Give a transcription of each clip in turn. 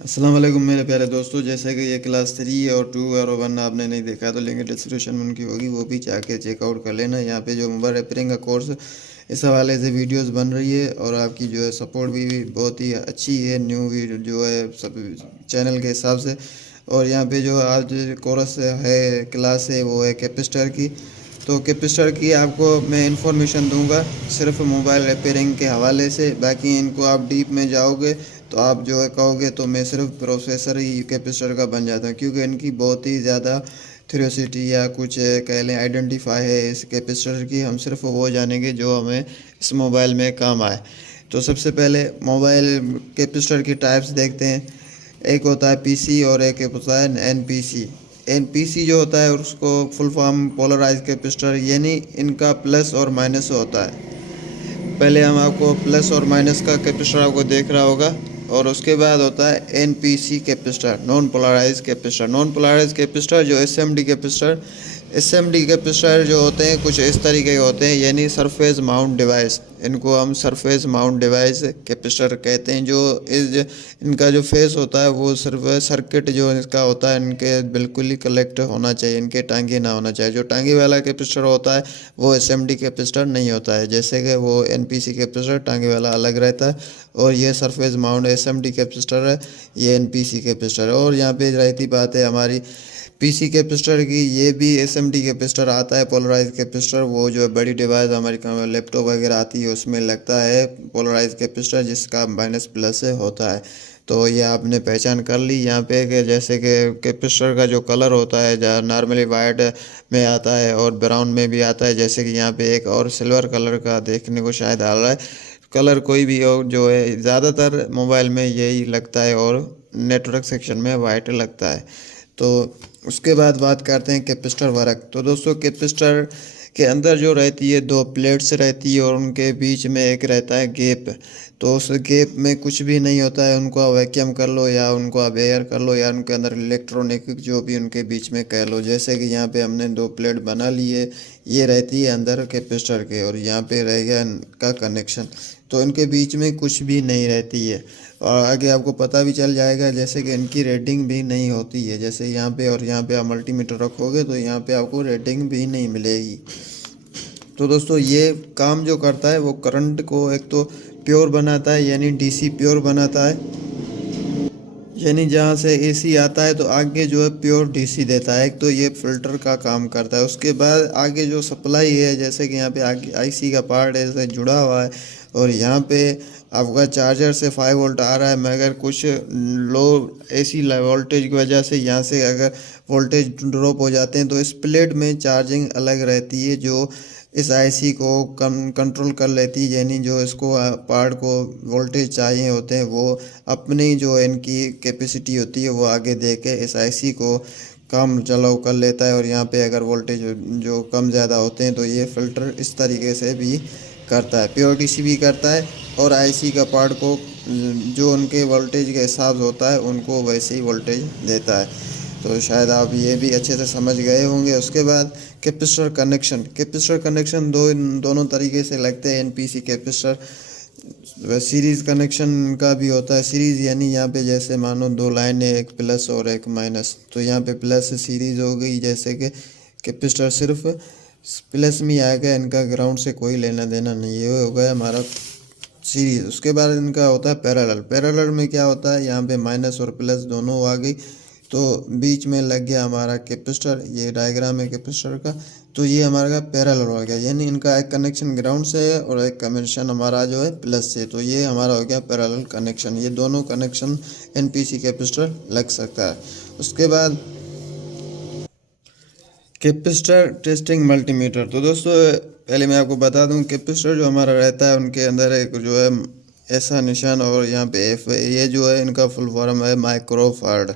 अस्सलाम वालेकुम मेरे प्यारे दोस्तों। जैसे कि ये क्लास 3 और 2 और 1 आपने नहीं देखा तो लिंक डिस्क्रिप्शन में उनकी होगी, वो भी जाके चेकआउट कर लेना। यहाँ पे जो मोबाइल रिपेयरिंग का कोर्स इस हवाले से वीडियोस बन रही है और आपकी जो है सपोर्ट भी बहुत ही अच्छी है, न्यू वीडियो जो है सब चैनल के हिसाब से। और यहाँ पे जो आज कोर्स है, क्लास है, वो है कैपेसिटर की। तो कैपेसिटर की आपको मैं इंफॉर्मेशन दूंगा सिर्फ मोबाइल रिपेयरिंग के हवाले से। बाकी इनको आप डीप में जाओगे तो आप जो है कहोगे तो मैं सिर्फ प्रोसेसर ही कैपेसिटर का बन जाता हूँ, क्योंकि इनकी बहुत ही ज़्यादा थ्योरिसिटी या कुछ कह लें आइडेंटिफाई है इस कैपेसिटर की। हम सिर्फ वो जानेंगे जो हमें इस मोबाइल में काम आए। तो सबसे पहले मोबाइल कैपेसिटर की टाइप्स देखते हैं। एक होता है पीसी और एक होता है एनपीसी। एनपीसी जो होता है उसको फुल फॉर्म पोलराइज कैपेसिटर, यानी इनका प्लस और माइनस होता है। पहले हम आपको प्लस और माइनस का कैपेसिटर आपको देख रहा होगा। और उसके बाद होता है NPC capacitor, non polarize capacitor. Non polarize capacitor जो एसएमडी कैपेसिटर जो होते हैं कुछ इस तरीके के होते हैं, यानी सरफेस माउंट डिवाइस। इनको हम सरफेस माउंट डिवाइस कैपेसिटर कहते हैं। जो इनका जो फेस होता है वो सिर्फ सर्किट जो इसका होता है इनके बिल्कुल ही कलेक्ट होना चाहिए, इनके टांगे ना होना चाहिए। जो टांगे वाला कैपेसिटर होता है वो एसएमडी कैपेसिटर नहीं होता है। जैसे कि वो एनपीसी कैपेसिटर टांगे वाला अलग रहता है और ये सरफेस माउंट एसएमडी कैपेसिटर है, ये एनपीसी कैपेसिटर है। और यहाँ पे रहती बात है हमारी पीसी कैपेसिटर की, ये भी एसएमडी कैपेसिटर आता है पोलराइज कैपेसिटर। वो जो है बड़ी डिवाइस हमारी लैपटॉप वगैरह आती है उसमें लगता है पोलराइज कैपेसिटर, जिसका माइनस प्लस होता है। तो ये आपने पहचान कर ली यहाँ पे कि जैसे कि कैपेसिटर का जो कलर होता है जहाँ नॉर्मली वाइट में आता है और ब्राउन में भी आता है। जैसे कि यहाँ पे एक और सिल्वर कलर का देखने को शायद आ रहा है। कलर कोई भी हो जो है ज़्यादातर मोबाइल में यही लगता है और नेटवर्क सेक्शन में वाइट लगता है। तो उसके बाद बात करते हैं कैपेसिटर वर्क। तो दोस्तों कैपेसिटर के अंदर जो रहती है दो प्लेट्स रहती है और उनके बीच में एक रहता है गैप। तो उस गैप में कुछ भी नहीं होता है, उनको आप वैक्यूम कर लो या उनको आप एयर कर लो या उनके अंदर इलेक्ट्रॉनिक जो भी उनके बीच में कह लो। जैसे कि यहाँ पे हमने दो प्लेट बना ली है, ये रहती है अंदर कैपेसिटर के और यहाँ पे रह गया इनका कनेक्शन। तो इनके बीच में कुछ भी नहीं रहती है और आगे आपको पता भी चल जाएगा। जैसे कि इनकी रेटिंग भी नहीं होती है, जैसे यहाँ पे और यहाँ पे आप मल्टीमीटर रखोगे तो यहाँ पे आपको रेटिंग भी नहीं मिलेगी। तो दोस्तों ये काम जो करता है वो करंट को एक तो प्योर बनाता है, यानी डीसी प्योर बनाता है, यानी जहाँ से एसी आता है तो आगे जो है प्योर डीसी देता है। एक तो ये फिल्टर का काम करता है। उसके बाद आगे जो सप्लाई है, जैसे कि यहाँ पे आगे आईसी का पार्ट ऐसे जुड़ा हुआ है और यहाँ पे आपका चार्जर से 5 वोल्ट आ रहा है, मगर कुछ लो एसी वोल्टेज की वजह से यहाँ से अगर वोल्टेज ड्रॉप हो जाते हैं तो इस प्लेट में चार्जिंग अलग रहती है जो इस आईसी को कंट्रोल कर लेती है। यानी जो इसको पार्ट को वोल्टेज चाहिए होते हैं वो अपनी जो इनकी कैपेसिटी होती है वो आगे दे के इस आईसी को काम चलाओ कर लेता है। और यहाँ पे अगर वोल्टेज जो कम ज़्यादा होते हैं तो ये फ़िल्टर इस तरीके से भी करता है, प्योर डीसी भी करता है और आईसी का पार्ट को जो उनके वोल्टेज के हिसाब होता है उनको वैसे ही वोल्टेज देता है। तो शायद आप ये भी अच्छे से समझ गए होंगे। उसके बाद कैपेसिटर कनेक्शन दोनों तरीके से लगते हैं। एनपीसी कैपेसिटर सीरीज़ कनेक्शन का भी होता है। सीरीज़ यानी यहाँ पे जैसे मानो दो लाइन है, एक प्लस और एक माइनस, तो यहाँ पे प्लस सीरीज़ हो गई। जैसे कि कैपेसिटर सिर्फ प्लस में आ गया, इनका ग्राउंड से कोई लेना देना नहीं, ये हो गया हमारा सीरीज़। उसके बाद इनका होता है पैरेलल में क्या होता है, यहाँ पे माइनस और प्लस दोनों आ गई तो बीच में लग गया हमारा कैपेसिटर। ये डायग्राम है कैपेसिटर का, तो ये हमारा पैरेलल हो गया, यानी इनका एक कनेक्शन ग्राउंड से है और एक कनेक्शन हमारा जो है प्लस से। तो ये हमारा हो गया पैरेलल कनेक्शन। ये दोनों कनेक्शन एनपीसी कैपेसिटर लग सकता है। उसके बाद कैपेसिटर टेस्टिंग मल्टीमीटर। तो दोस्तों पहले मैं आपको बता दूं कैपेसिटर जो हमारा रहता है उनके अंदर एक जो है ऐसा निशान और यहाँ पे एफ है, ये जो है इनका फुल फॉर्म है माइक्रोफार्ड।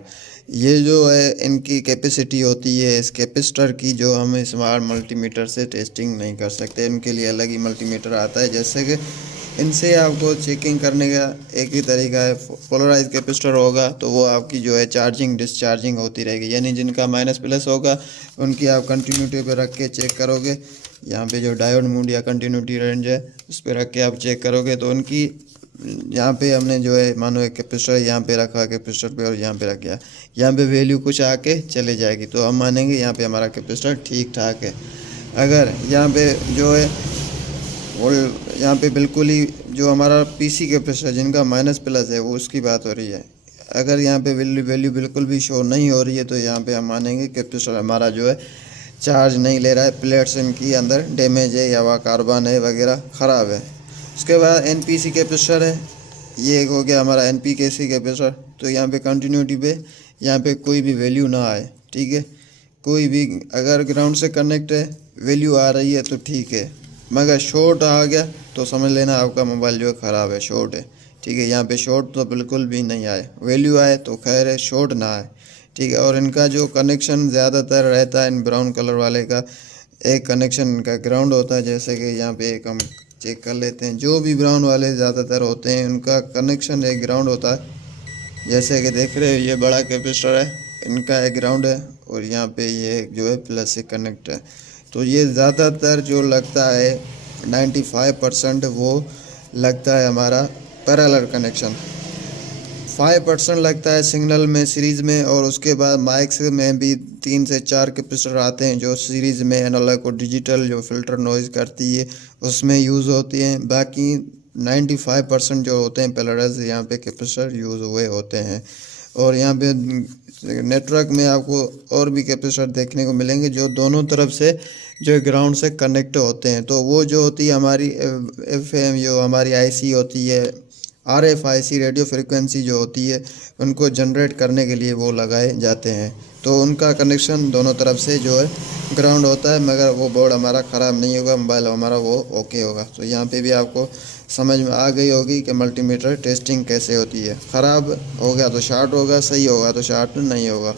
ये जो है इनकी कैपेसिटी होती है इस कैपेसिटर की, जो हम स्मार्ट मल्टीमीटर से टेस्टिंग नहीं कर सकते। इनके लिए अलग ही मल्टीमीटर आता है। जैसे कि इनसे आपको चेकिंग करने का एक ही तरीका है। पोलराइज कैपेसिटर होगा तो वो आपकी जो है चार्जिंग डिस्चार्जिंग होती रहेगी, यानी जिनका माइनस प्लस होगा उनकी आप कंटिन्यूटी पे रख के चेक करोगे। यहाँ पे जो डायोड मूड या कंटिन्यूटी रेंज है उस पर रख के आप चेक करोगे तो उनकी यहाँ पे हमने जो है मानो एक कैपेसिटर यहाँ पे रखा, कैपेसिटर पे और यहाँ पे रख गया, यहाँ पे वैल्यू कुछ आके चले जाएगी, तो हम मानेंगे यहाँ पे हमारा कैपेसिटर ठीक ठाक है। अगर यहाँ पे जो है और यहाँ पे बिल्कुल ही जो हमारा पीसी कैपेसिटर जिनका माइनस प्लस है वो उसकी बात हो रही है, अगर यहाँ पे वैल्यू बिल्कुल भी शो नहीं हो रही है तो यहाँ पे हम मानेंगे कैपेसिटर हमारा जो है चार्ज नहीं ले रहा है, प्लेट्स इनकी अंदर डैमेज है या वह कार्बन है वगैरह ख़राब है। उसके बाद एनपीसी कैपेसिटर है, ये एक हो गया हमारा एनपीकेसी कैपेसिटर। तो यहाँ पे कंटिन्यूटी पे यहाँ पे कोई भी वैल्यू ना आए, ठीक है, कोई भी अगर ग्राउंड से कनेक्ट है वैल्यू आ रही है तो ठीक है, मगर शॉर्ट आ गया तो समझ लेना आपका मोबाइल जो है ख़राब है, शॉर्ट है, ठीक है। यहाँ पे शॉर्ट तो बिल्कुल भी नहीं आए, वैल्यू आए तो खैर है, शॉर्ट ना आए, ठीक है। और इनका जो कनेक्शन ज़्यादातर रहता है इन ब्राउन कलर वाले का, एक कनेक्शन इनका ग्राउंड होता है, जैसे कि यहाँ पे एक हम चेक कर लेते हैं, जो भी ब्राउन वाले ज़्यादातर होते हैं उनका कनेक्शन एक ग्राउंड होता है। जैसे कि देख रहे हो ये बड़ा कैपेसिटर है, इनका एक ग्राउंड है और यहाँ पे ये जो है प्लस से कनेक्ट है। तो ये ज़्यादातर जो लगता है 95% वो लगता है हमारा पैरेलल कनेक्शन, 5% लगता है सिग्नल में सीरीज़ में, और उसके बाद माइक्स में भी 3 से 4 कैपेसिटर आते हैं जो सीरीज़ में एनालॉग और डिजिटल जो फ़िल्टर नॉइज़ करती है उसमें यूज़ होती हैं। बाकी 95% जो होते हैं पैरेलल यहाँ पे कैपेसिटर यूज़ हुए होते हैं। और यहाँ पे नेटवर्क में आपको और भी कैपेसिटर देखने को मिलेंगे जो दोनों तरफ से जो ग्राउंड से कनेक्ट होते हैं। तो वो जो होती है हमारी FM जो हमारी IC होती है, RFIC रेडियो फ्रिक्वेंसी जो होती है, उनको जनरेट करने के लिए वो लगाए जाते हैं। तो उनका कनेक्शन दोनों तरफ से जो है ग्राउंड होता है, मगर वो बोर्ड हमारा ख़राब नहीं होगा, मोबाइल हमारा वो ओके होगा। तो यहाँ पे भी आपको समझ में आ गई होगी कि मल्टीमीटर टेस्टिंग कैसे होती है। ख़राब हो गया तो शार्ट होगा, सही होगा तो शार्ट नहीं होगा।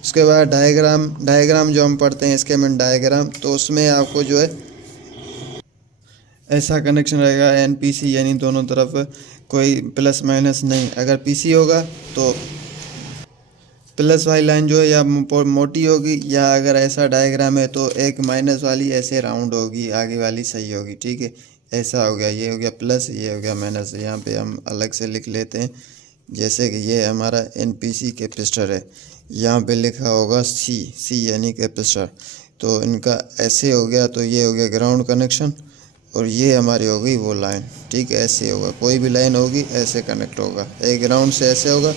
उसके बाद डायग्राम जो हम पढ़ते हैं स्कीमेटिक डायग्राम, तो उसमें आपको जो है ऐसा कनेक्शन रहेगा NPC, यानी दोनों तरफ कोई प्लस माइनस नहीं। अगर PC होगा तो प्लस वाली लाइन जो है या मोटी होगी, या अगर ऐसा डायग्राम है तो एक माइनस वाली ऐसे राउंड होगी, आगे वाली सही होगी, ठीक है। ऐसा हो गया, ये हो गया प्लस, ये हो गया माइनस। यहाँ पे हम अलग से लिख लेते हैं, जैसे कि ये हमारा NPC कैपेसिटर है, यहाँ पे लिखा होगा C यानी कैपेसिटर। तो इनका ऐसे हो गया, तो ये हो गया ग्राउंड कनेक्शन और ये हमारी हो गई वो लाइन, ठीक है। ऐसे होगा, कोई भी लाइन होगी ऐसे कनेक्ट होगा, एक ग्राउंड से ऐसे होगा,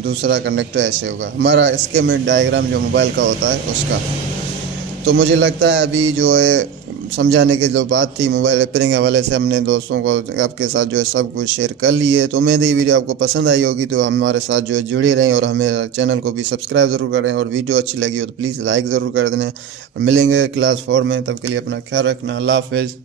दूसरा कनेक्टर ऐसे होगा। हमारा स्कीमेटिक डायग्राम जो मोबाइल का होता है उसका। तो मुझे लगता है अभी जो है समझाने की जो बात थी मोबाइल रिपेयरिंग हवाले से, हमने दोस्तों को आपके साथ जो है सब कुछ शेयर कर ली है। तो उम्मीद है ये वीडियो आपको पसंद आई होगी, तो हमारे साथ जो है जुड़े रहें और हमें चैनल को भी सब्सक्राइब ज़रूर करें, और वीडियो अच्छी लगी हो तो प्लीज़ लाइक ज़रूर कर दें। और मिलेंगे क्लास 4 में, तब के लिए अपना ख्याल रखना। अल्लाह हाफ़िज़।